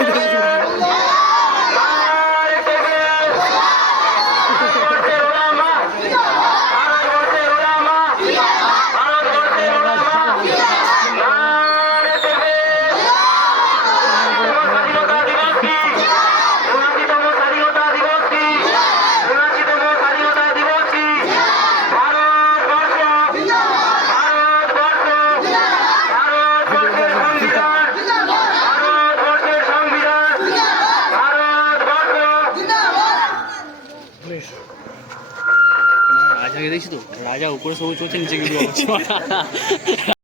I don't know. রাজাকে দেখছি তো? রাজা উপরে সবুজ চলছে নিচে গিয়ে